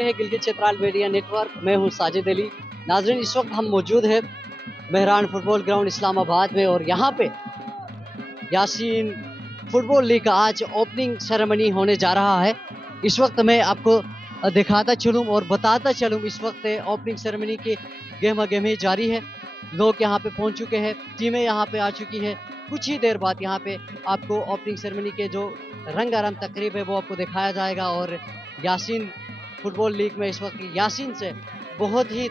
है Gilgit क्षेत्राल media network. मैं हूं साजिद अली। नाज़रीन, इस वक्त हम मौजूद हैं मेहरान फुटबॉल ग्राउंड इस्लामाबाद में और यहाँ पे यासीन फुटबॉल लीग का आज ओपनिंग सेरेमनी होने जा रहा है। इस वक्त मैं आपको दिखाता चलूँ और बताता चलूँ, इस वक्त ओपनिंग सेरेमनी की गहमा गहमी जारी है। लोग यहाँ पे पहुँच चुके हैं, टीमें यहाँ पे आ चुकी है। कुछ ही देर बाद यहाँ पे आपको ओपनिंग सेरेमनी के जो रंगारंग तकरीब है वो आपको दिखाया जाएगा। और यासीन फुटबॉल लीग में इस वक्त यासीन से बहुत ही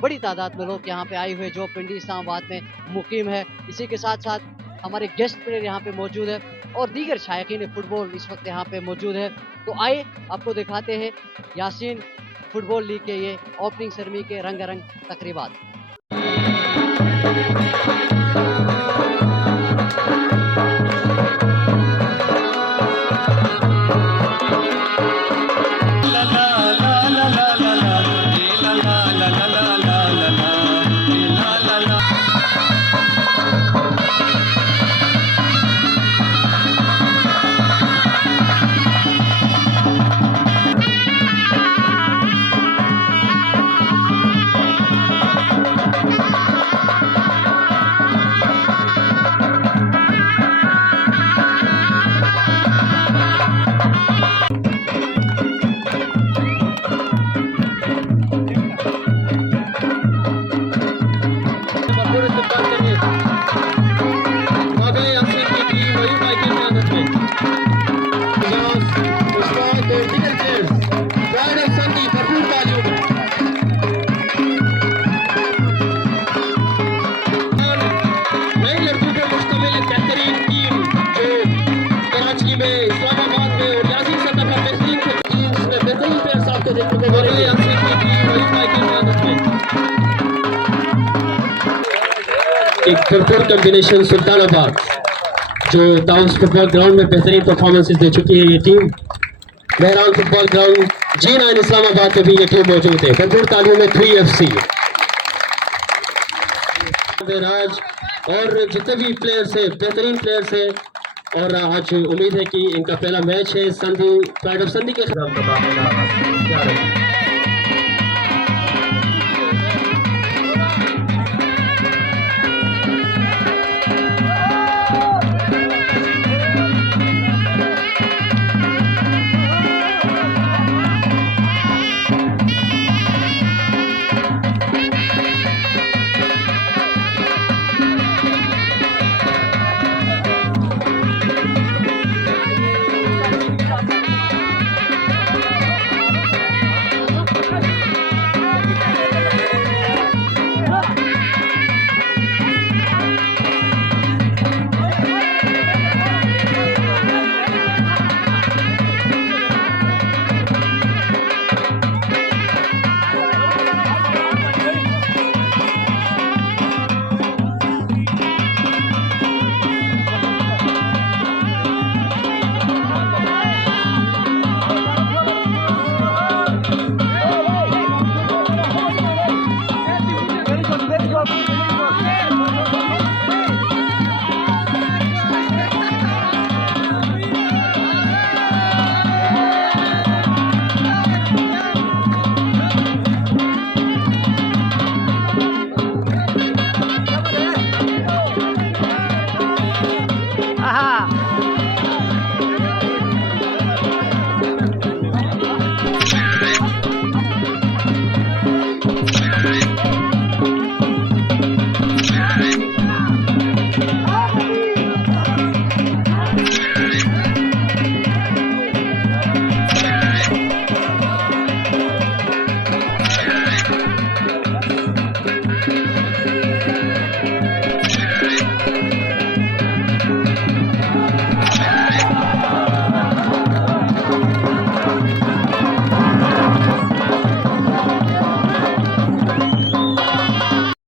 बड़ी तादाद में लोग यहाँ पे आए हुए जो पिंडी इस्लामाबाद में मुकीम है। इसी के साथ साथ हमारे गेस्ट प्लेयर यहाँ पे मौजूद है और दीगर शायकीन फुटबॉल इस वक्त यहाँ पे मौजूद है। तो आइए आपको दिखाते हैं यासीन फुटबॉल लीग के ये ओपनिंग सेरेमनी के रंगारंग तकरीबात। एक भरपूर कॉम्बिनेशन सुल्तानाबाद जो ताउस फुटबॉल ग्राउंड में बेहतरीन परफॉर्मेंसेस दे चुकी है ये team. Mehran football ground G9 Islamabad में भी ये टीम मौजूद है। भरपूर तालियों में 3FC राज और जितने भी प्लेयर्स है बेहतरीन प्लेयर्स है। और आज उम्मीद है कि इनका पहला मैच है संधि प्राइड ऑफ संधि के खिलाफ।